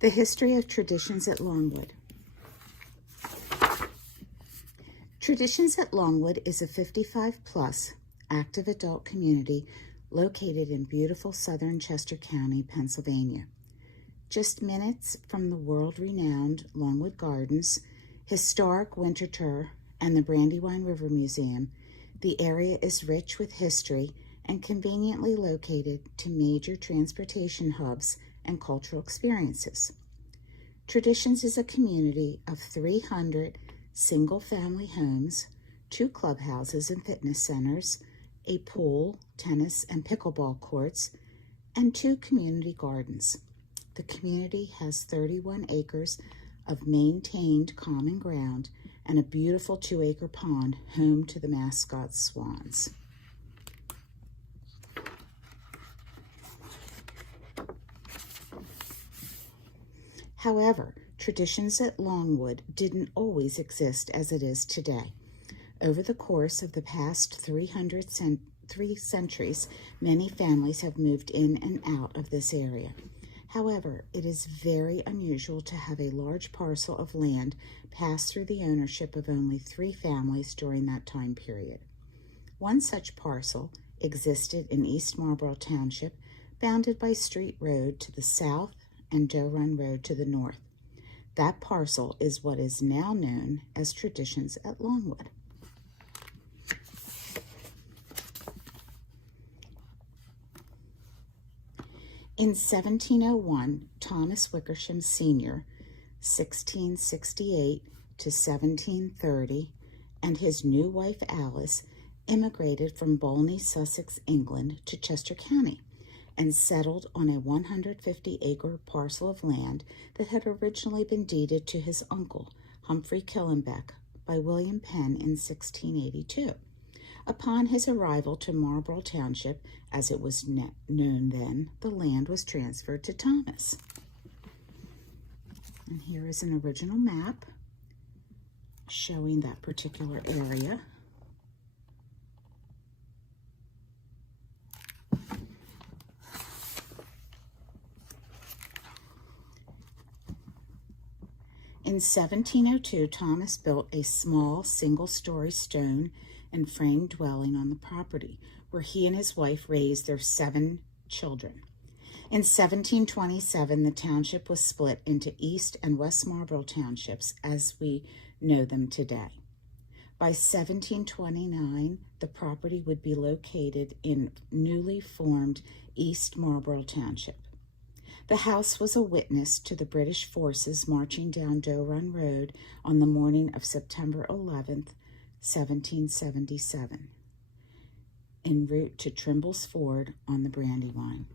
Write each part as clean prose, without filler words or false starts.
The history of Traditions at Longwood. Traditions at Longwood is a 55-plus active adult community located in beautiful southern Chester County, Pennsylvania. Just minutes from the world-renowned Longwood Gardens, historic Winterthur, and the Brandywine River Museum, the area is rich with history and conveniently located to major transportation hubs and cultural experiences. Traditions is a community of 300 single-family homes, 2 clubhouses and fitness centers, a pool, tennis, and pickleball courts, and 2 community gardens. The community has 31 acres of maintained common ground and a beautiful 2-acre pond home to the mascot swans. However, Traditions at Longwood didn't always exist as it is today. Over the course of the past 3 centuries, many families have moved in and out of this area. However, it is very unusual to have a large parcel of land pass through the ownership of only 3 families during that time period. One such parcel existed in East Marlborough Township, bounded by Street Road to the south and Doe Run Road to the north. That parcel is what is now known as Traditions at Longwood. In 1701, Thomas Wickersham Sr., 1668 to 1730, and his new wife Alice immigrated from Bolney, Sussex, England to Chester County and settled on a 150-acre parcel of land that had originally been deeded to his uncle, Humphrey Killenbeck, by William Penn in 1682. Upon his arrival to Marlborough Township, as it was known then, the land was transferred to Thomas. And here is an original map showing that particular area. In 1702, Thomas built a small single-story stone and frame dwelling on the property, where he and his wife raised their 7 children. In 1727, the township was split into East and West Marlborough townships as we know them today. By 1729, the property would be located in newly formed East Marlborough Township. The house was a witness to the British forces marching down Doe Run Road on the morning of September 11th, 1777, en route to Trimble's Ford on the Brandywine.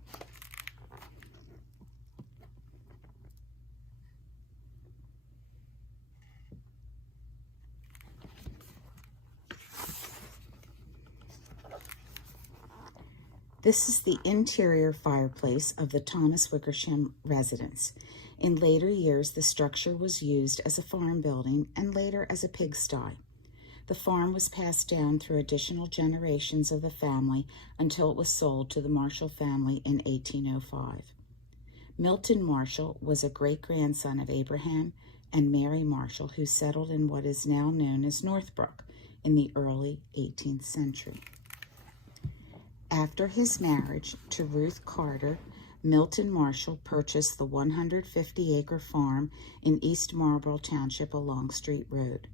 This is the interior fireplace of the Thomas Wickersham residence. In later years, the structure was used as a farm building and later as a pigsty. The farm was passed down through additional generations of the family until it was sold to the Marshall family in 1805. Milton Marshall was a great-grandson of Abraham and Mary Marshall, who settled in what is now known as Northbrook in the early 18th century. After his marriage to Ruth Carter, Milton Marshall purchased the 150-acre farm in East Marlborough Township along Street Road.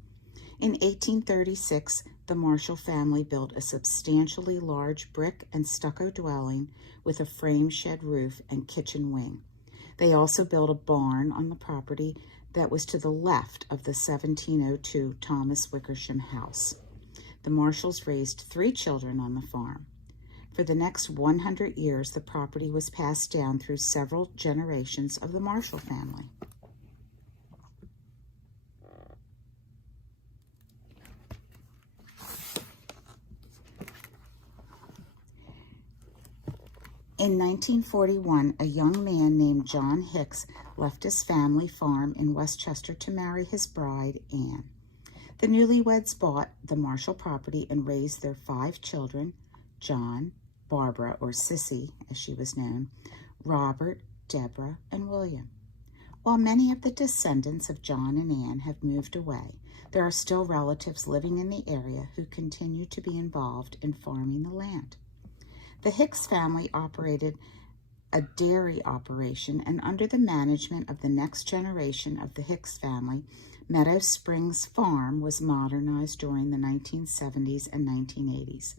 In 1836, the Marshall family built a substantially large brick and stucco dwelling with a frame shed roof and kitchen wing. They also built a barn on the property that was to the left of the 1702 Thomas Wickersham house. The Marshalls raised 3 children on the farm. For the next 100 years, the property was passed down through several generations of the Marshall family. In 1941, a young man named John Hicks left his family farm in Westchester to marry his bride, Anne. The newlyweds bought the Marshall property and raised their 5 children, John, Barbara, or Sissy, as she was known, Robert, Deborah, and William. While many of the descendants of John and Ann have moved away, there are still relatives living in the area who continue to be involved in farming the land. The Hicks family operated a dairy operation, and under the management of the next generation of the Hicks family, Meadow Springs Farm was modernized during the 1970s and 1980s.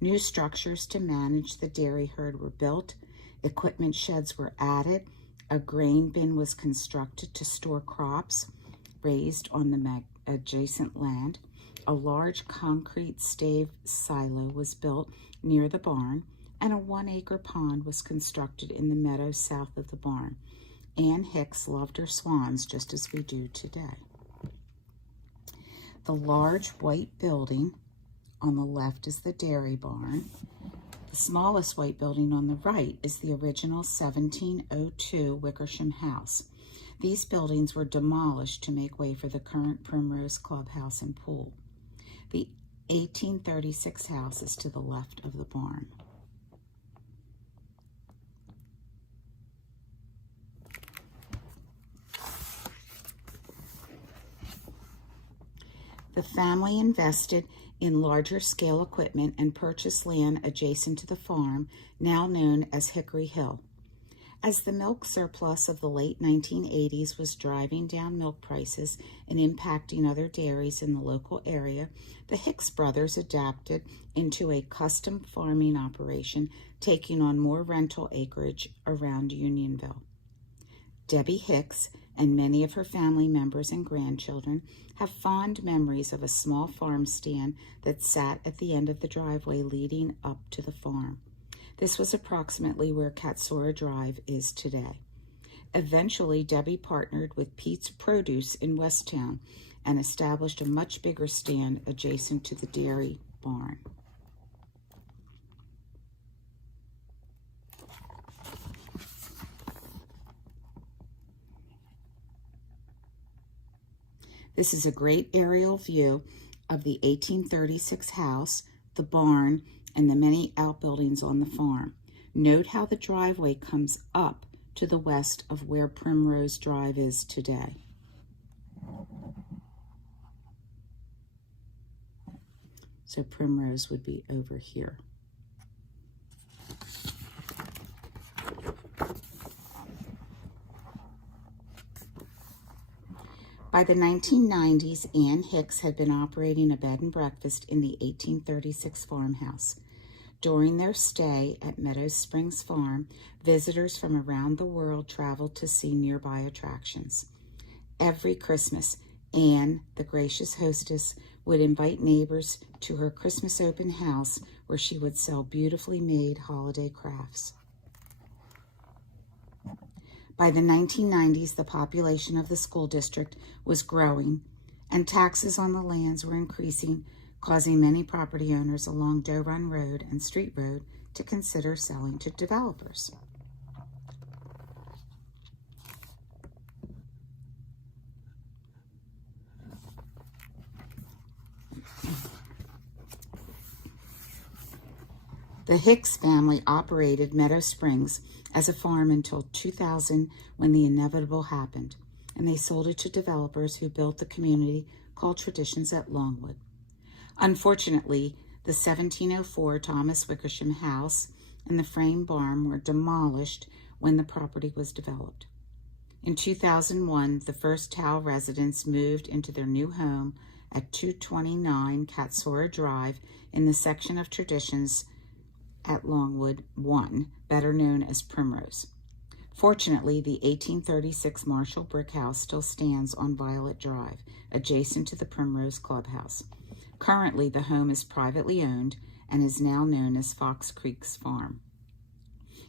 New structures to manage the dairy herd were built, equipment sheds were added, a grain bin was constructed to store crops raised on the adjacent land, a large concrete stave silo was built near the barn, and a 1-acre pond was constructed in the meadow south of the barn. Ann Hicks loved her swans just as we do today. The large white building on the left is the dairy barn. The smallest white building on the right is the original 1702 Wickersham House. These buildings were demolished to make way for the current Primrose Clubhouse and pool. The 1836 house is to the left of the barn. The family invested in larger scale equipment and purchased land adjacent to the farm, now known as Hickory Hill. As the milk surplus of the late 1980s was driving down milk prices and impacting other dairies in the local area, the Hicks brothers adapted into a custom farming operation, taking on more rental acreage around Unionville. Debbie Hicks and many of her family members and grandchildren have fond memories of a small farm stand that sat at the end of the driveway leading up to the farm. This was approximately where Katsura Drive is today. Eventually, Debbie partnered with Pete's Produce in Westtown and established a much bigger stand adjacent to the dairy barn. This is a great aerial view of the 1836 house, the barn, and the many outbuildings on the farm. Note how the driveway comes up to the west of where Primrose Drive is today. So Primrose would be over here. By the 1990s, Ann Hicks had been operating a bed and breakfast in the 1836 farmhouse. During their stay at Meadow Springs Farm, visitors from around the world traveled to see nearby attractions. Every Christmas, Ann, the gracious hostess, would invite neighbors to her Christmas open house where she would sell beautifully made holiday crafts. By the 1990s, the population of the school district was growing, and taxes on the lands were increasing, causing many property owners along Doe Run Road and Street Road to consider selling to developers. The Hicks family operated Meadow Springs as a farm until 2000, when the inevitable happened, and they sold it to developers who built the community called Traditions at Longwood. Unfortunately, the 1704 Thomas Wickersham house and the frame barn were demolished when the property was developed. In 2001, the first Tao residents moved into their new home at 229 Katsura Drive in the section of Traditions at Longwood 1, better known as Primrose. Fortunately, the 1836 Marshall brick house still stands on Violet Drive, adjacent to the Primrose Clubhouse. Currently, the home is privately owned and is now known as Fox Creek's Farm.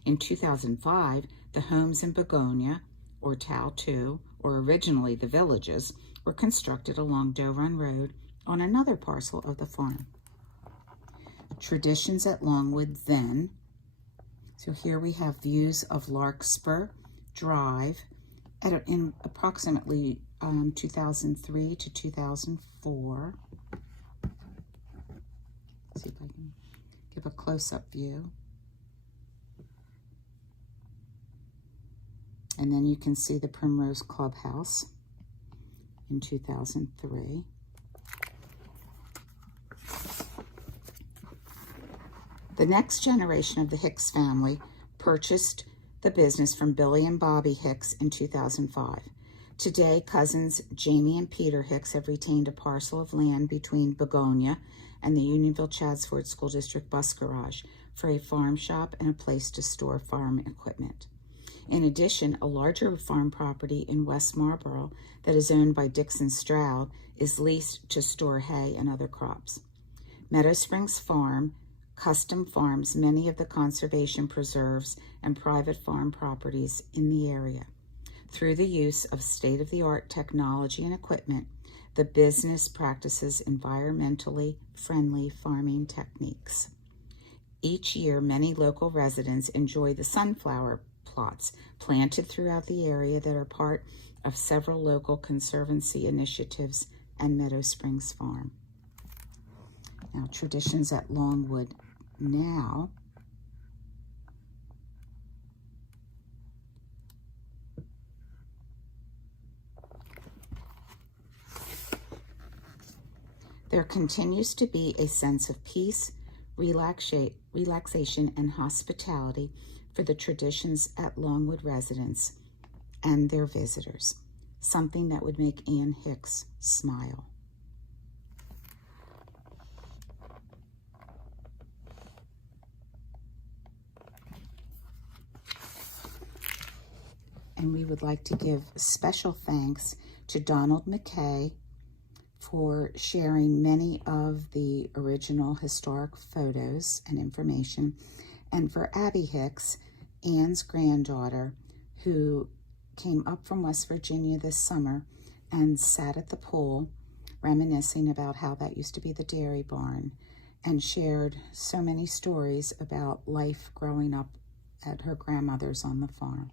In 2005, the homes in Begonia, or Tao 2, or originally the villages, were constructed along Doe Run Road on another parcel of the farm. Traditions at Longwood then. So here we have views of Larkspur Drive in approximately 2003 to 2004. Let's see if I can give a close-up view. And then you can see the Primrose Clubhouse in 2003. The next generation of the Hicks family purchased the business from Billy and Bobby Hicks in 2005. Today, cousins Jamie and Peter Hicks have retained a parcel of land between Begonia and the Unionville-Chadsford School District bus garage for a farm shop and a place to store farm equipment. In addition, a larger farm property in West Marlboro that is owned by Dixon Stroud is leased to store hay and other crops. Meadow Springs Farm custom farms many of the conservation preserves and private farm properties in the area. Through the use of state-of-the-art technology and equipment, the business practices environmentally friendly farming techniques. Each year, many local residents enjoy the sunflower plots planted throughout the area that are part of several local conservancy initiatives and Meadow Springs Farm. Now, traditions at Longwood now. There continues to be a sense of peace, relaxation, and hospitality for the traditions at Longwood residents and their visitors, something that would make Ann Hicks smile. And we would like to give special thanks to Donald McKay for sharing many of the original historic photos and information, and for Abby Hicks, Ann's granddaughter, who came up from West Virginia this summer and sat at the pool reminiscing about how that used to be the dairy barn, and shared so many stories about life growing up at her grandmother's on the farm.